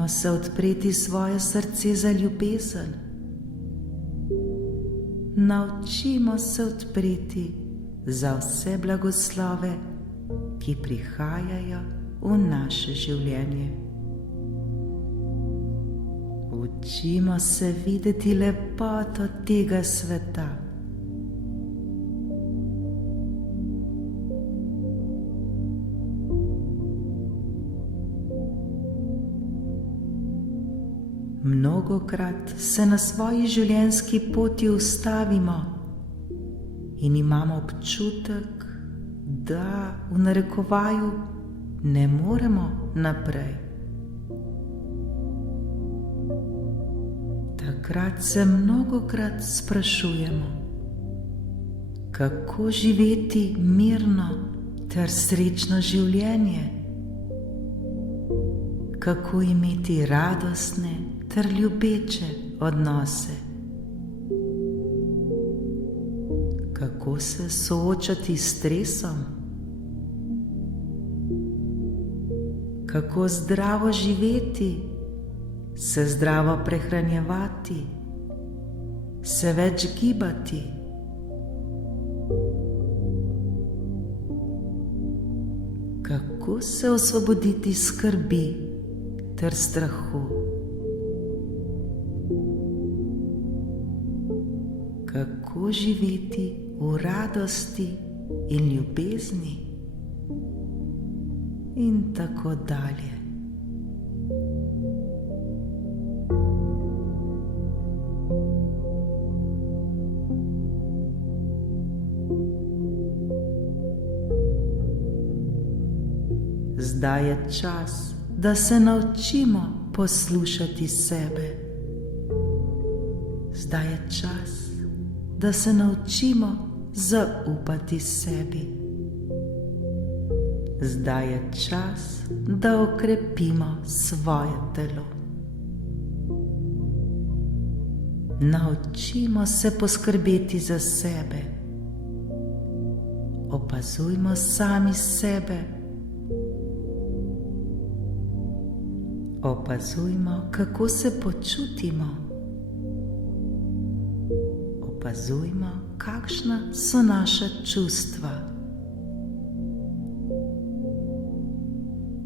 Naučimo se odpreti svoje srce za ljubezen. Naučimo se odpreti za vse blagoslove, ki prihajajo v naše življenje. Učimo se videti lepoto tega sveta. Mnogokrat se na svoji življenjski poti ustavimo in imamo občutek, da v narekovaju ne moremo naprej. Takrat se mnogokrat sprašujemo, kako živeti mirno ter srečno življenje, kako imeti radostne ter ljubeče odnose, kako se soočati s stresom, kako zdravo živeti, se zdravo prehranjevati, se več gibati. Kako se osvoboditi skrbi ter strahu. Kako živeti v radosti in ljubezni in tako dalje. Zdaj je čas, da se naučimo poslušati sebe. Zdaj je čas, da se naučimo zaupati sebi. Zdaj je čas, da okrepimo svoje telo. Naučimo se poskrbeti za sebe. Opazujmo sami sebe. Opazujmo, kako se počutimo. Opazujmo, kakšna so naša čustva.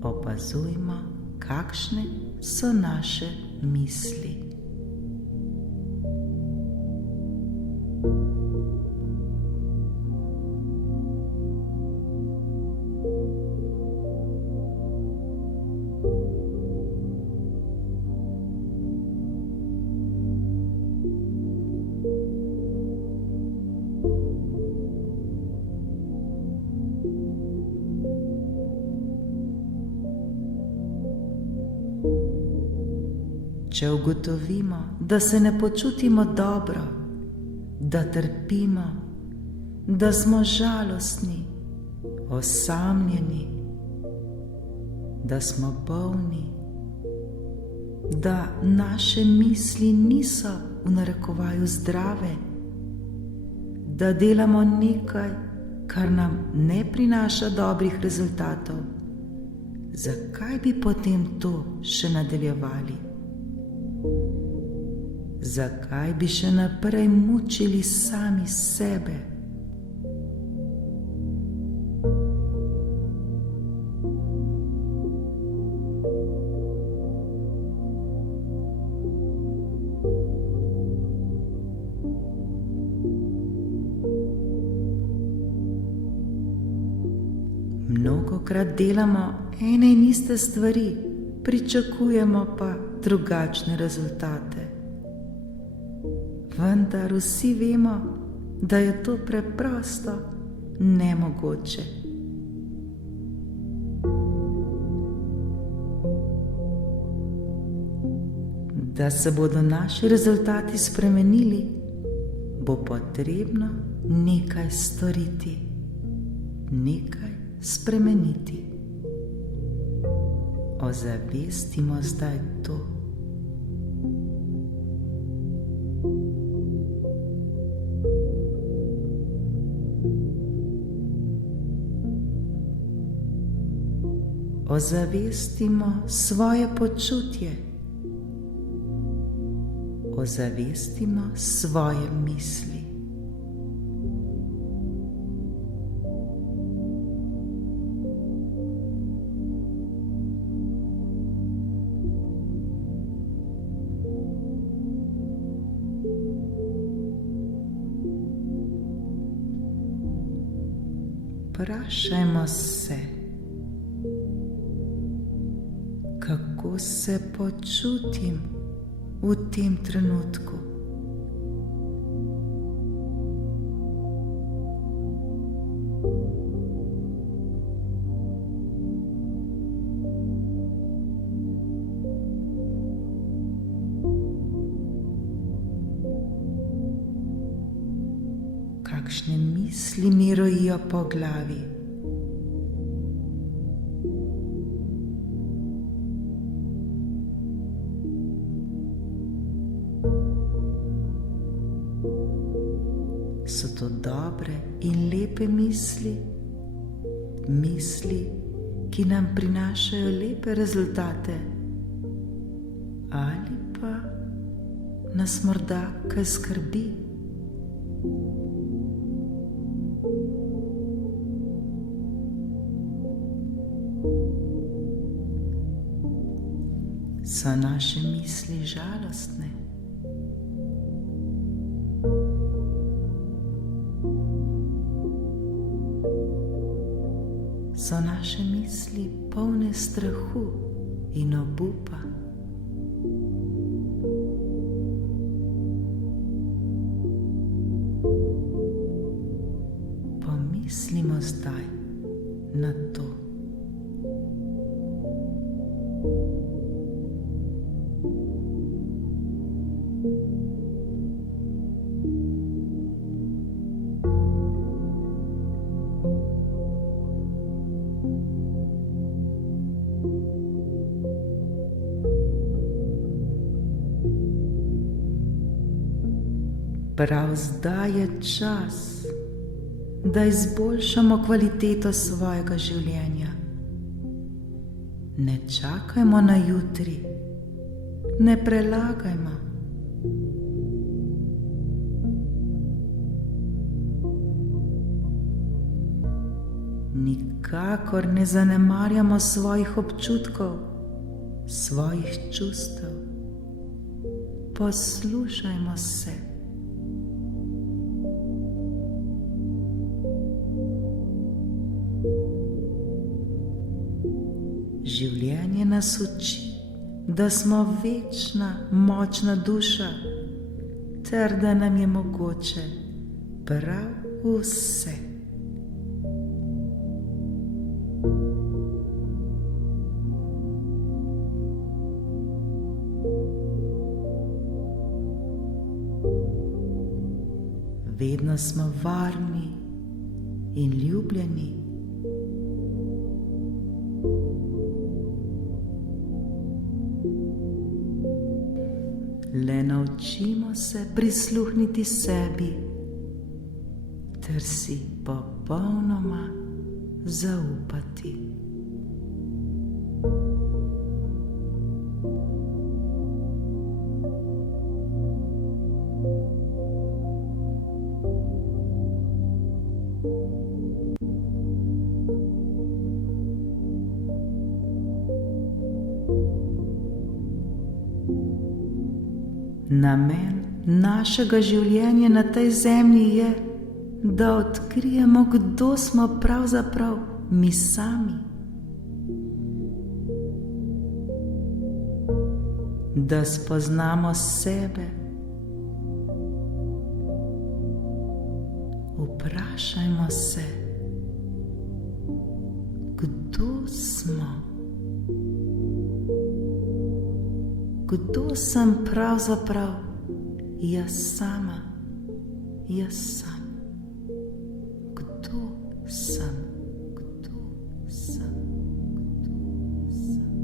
Opazujmo, kakšne so naše misli. Če ugotovimo, da se ne počutimo dobro, da trpimo, da smo žalostni, osamljeni, da smo bolni, da naše misli niso v narekovaju zdrave, da delamo nekaj, kar nam ne prinaša dobrih rezultatov, zakaj bi potem to še nadaljevali? Zakaj bi še naprej mučili sami sebe? Mnogokrat delamo ene in iste stvari, pričakujemo pa drugačne rezultate. Vendar vsi vemo, da je to preprosto nemogoče. Da se bodo naši rezultati spremenili, bo potrebno nekaj storiti, nekaj spremeniti. Ozavestimo zdaj to. Ozavestimo svoje počutje. Ozavestimo svoje misli. Vprašajmo se, kako se počutim v tem trenutku. Kakšne misli mi rojijo po glavi? So to dobre in lepe misli, misli, ki nam prinašajo lepe rezultate, ali pa nas morda kaj skrbi? So naše misli žalostne? So naše misli polne strahu in obupa? Pomislimo zdaj na to. Prav zdaj je čas, da izboljšamo kvaliteto svojega življenja. Ne čakajmo na jutri, ne prelagajmo. Nikakor ne zanemarjamo svojih občutkov, svojih čustev. Poslušajmo se. Življenje nas uči, da smo večna, močna duša, ter da nam je mogoče prav vse. Vedno smo varni in ljubljeni. Le naučimo se prisluhniti sebi, ter si popolnoma zaupati. Namen našega življenja na tej zemlji je, da odkrijemo, kdo smo pravzaprav mi sami. Da spoznamo sebe. Vprašajmo se, kdo smo. Kdo sem pravzaprav jaz sama, jaz sam? Kdo sem, kdo sem, kdo sem?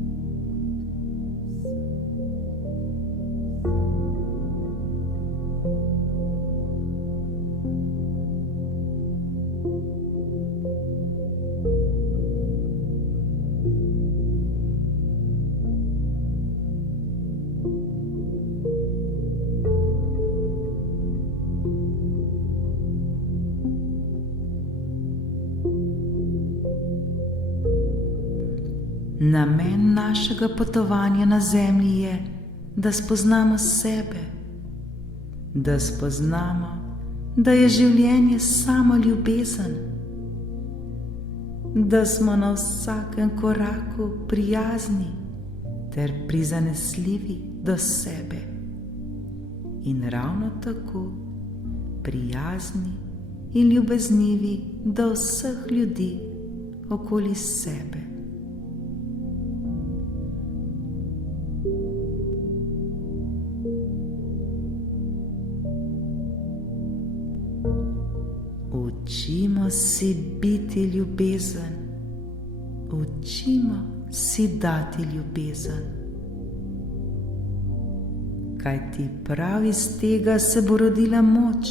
Namen našega potovanja na zemlji je, da spoznamo sebe, da spoznamo, da je življenje samo ljubezen, da smo na vsakem koraku prijazni ter prizanesljivi do sebe in ravno tako prijazni in ljubeznivi do vseh ljudi okoli sebe. Učimo si biti ljubezen, učimo si dati ljubezen. Kajti prav iz tega se bo rodila moč,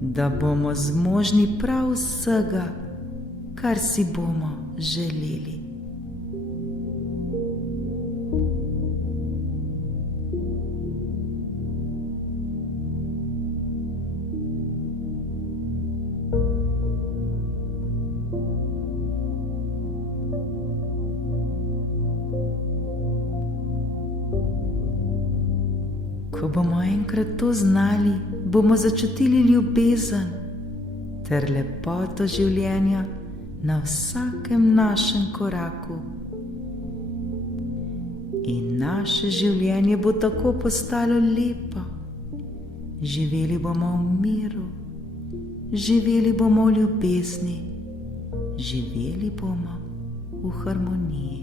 da bomo zmožni prav vsega, kar si bomo želeli. Ko bomo enkrat to znali, bomo začutili ljubezen ter lepoto življenja na vsakem našem koraku. In naše življenje bo tako postalo lepo. Živeli bomo v miru, živeli bomo v ljubezni, živeli bomo v harmoniji.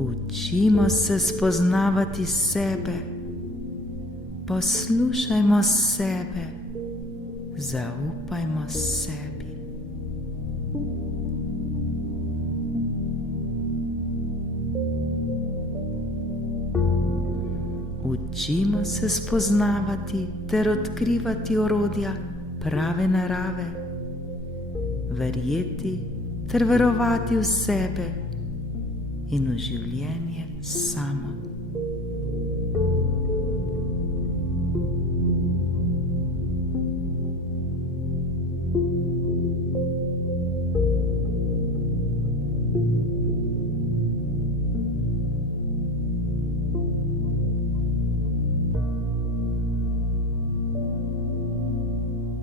Učimo se spoznavati sebe, poslušajmo sebe, zaupajmo sebi. Učimo se spoznavati ter odkrivati orodja prave narave, verjeti ter verovati v sebe in v življenje samo.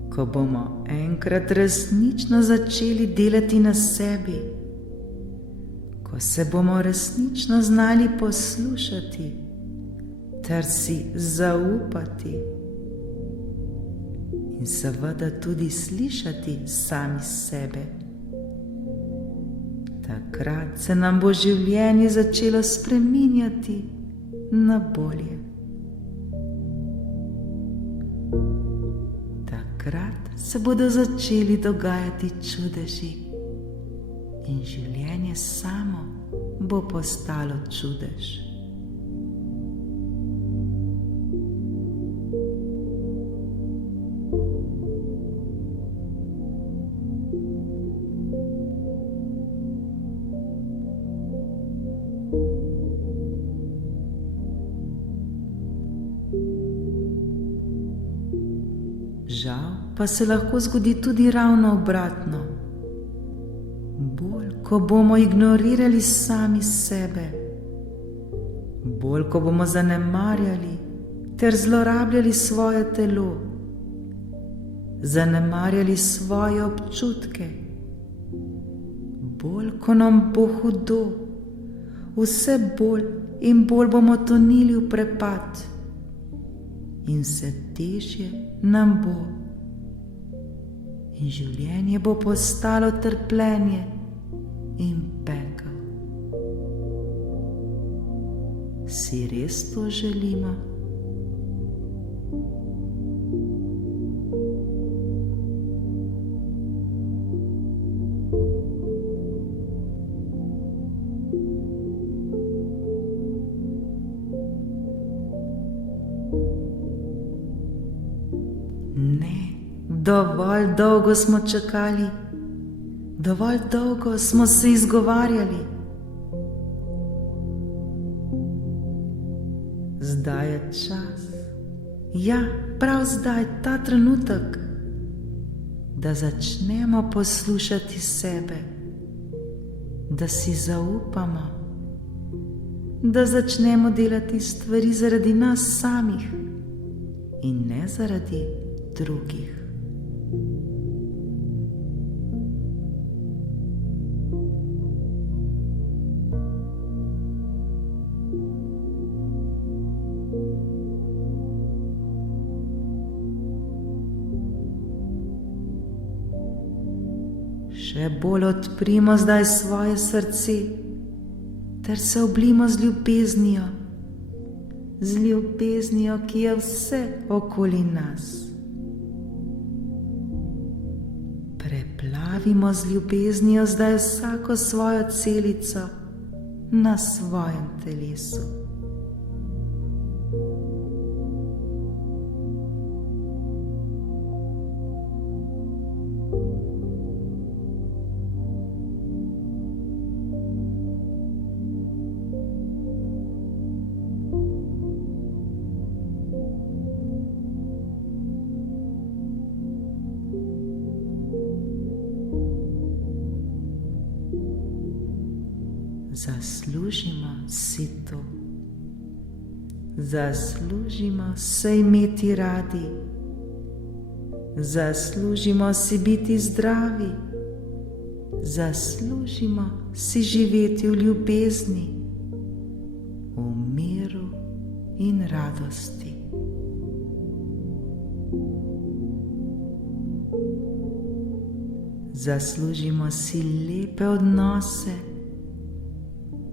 Ko bomo enkrat resnično začeli delati na sebi, ko se bomo resnično znali poslušati ter si zaupati in seveda tudi slišati sami sebe, takrat se nam bo življenje začelo spreminjati na bolje. Takrat se bodo začeli dogajati čudeži in življenje samo bo postalo čudež. Žal pa se lahko zgodi tudi ravno obratno. Bolj, ko bomo ignorirali sami sebe, bolj, ko bomo zanemarjali ter zlorabljali svoje telo, zanemarjali svoje občutke, bolj, ko nam bo hudo, vse bolj in bolj bomo tonili v prepad in vse težje nam bo. In življenje bo postalo trpljenje in pekel. Si res to želimo? Ne. Dovolj dolgo smo čakali, dovolj dolgo smo se izgovarjali. je čas, ja, prav zdaj, ta trenutek, da začnemo poslušati sebe, da si zaupamo, da začnemo delati stvari zaradi nas samih in ne zaradi drugih. Še bolj odprimo zdaj svoje srce, ter se oblimo z ljubeznijo, ki je vse okoli nas. Preplavimo z ljubeznijo zdaj vsako svojo celico na svojem telesu. Zaslužimo si to. Zaslužimo se imeti radi. Zaslužimo si biti zdravi. Zaslužimo si živeti v ljubezni, v miru in radosti. Zaslužimo si lepe odnose.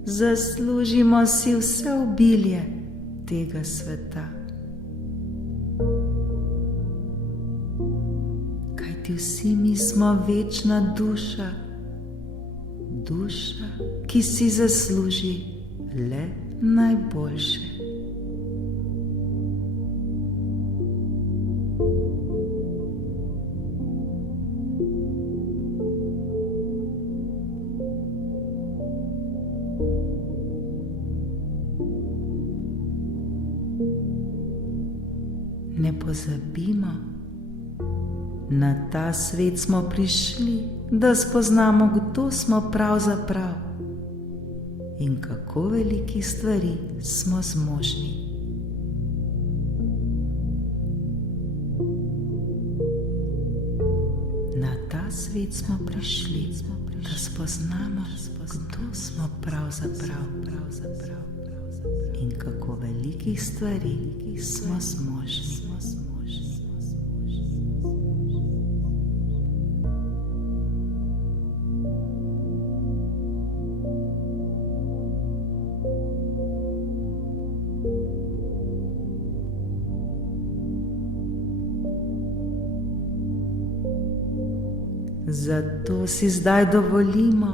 Zaslužimo si vse obilje tega sveta. Kajti vsi mi smo večna duša, duša, ki si zasluži le najboljše. Ne pozabimo, na ta svet smo prišli, da spoznamo, kdo smo pravzaprav in kako velikih stvari smo zmožni. Na ta svet smo prišli, da spoznamo, kdo smo pravzaprav in kako velikih stvari smo zmožni. Zato si zdaj dovolimo,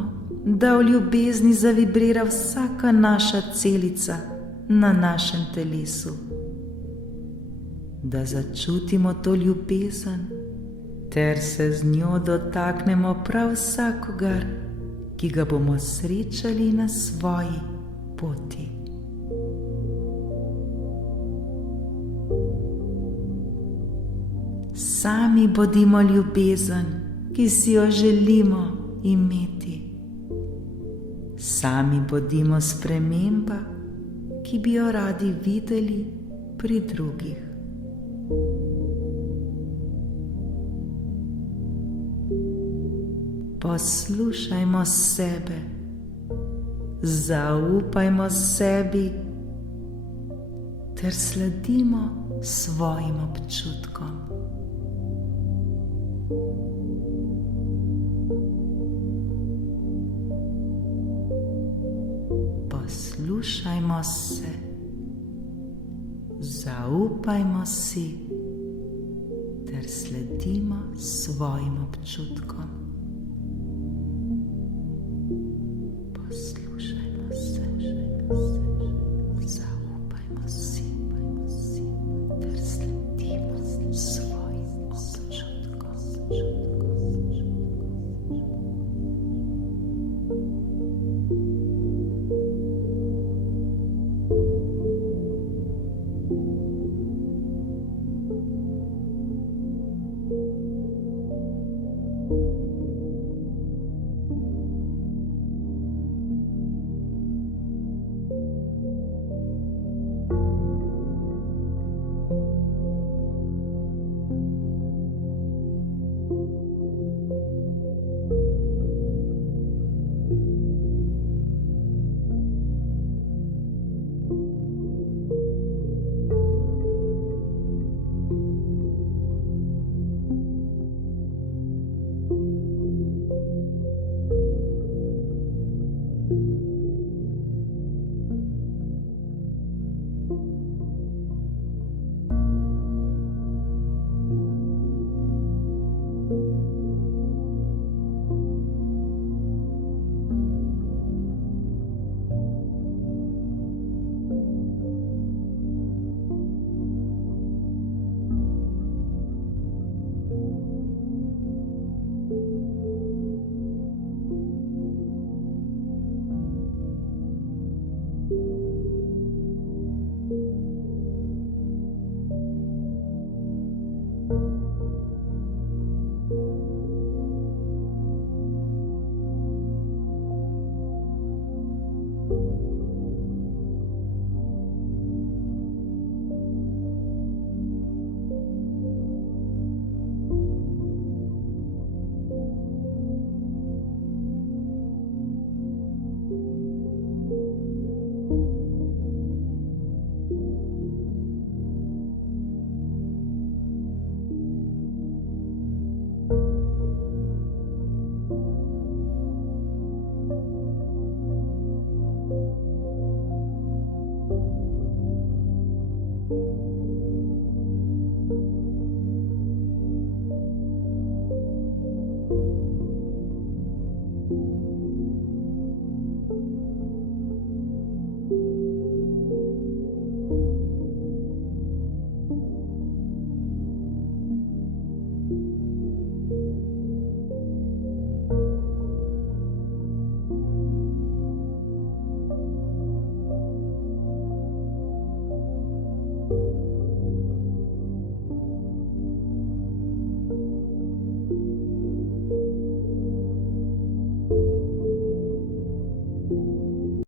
da v ljubezni zavibrira vsaka naša celica na našem telesu. Da začutimo to ljubezen, ter se z njo dotaknemo prav vsakogar, ki ga bomo srečali na svoji poti. Sami bodimo ljubezen, ki si jo želimo imeti. Sami bodimo sprememba, ki bi jo radi videli pri drugih. Poslušajmo sebe, zaupajmo sebi ter sledimo svojim občutkom. Poslušajmo se, zaupajmo si ter sledimo svojim občutkom. Poslušajmo se, zaupajmo si ter sledimo svojim občutkom.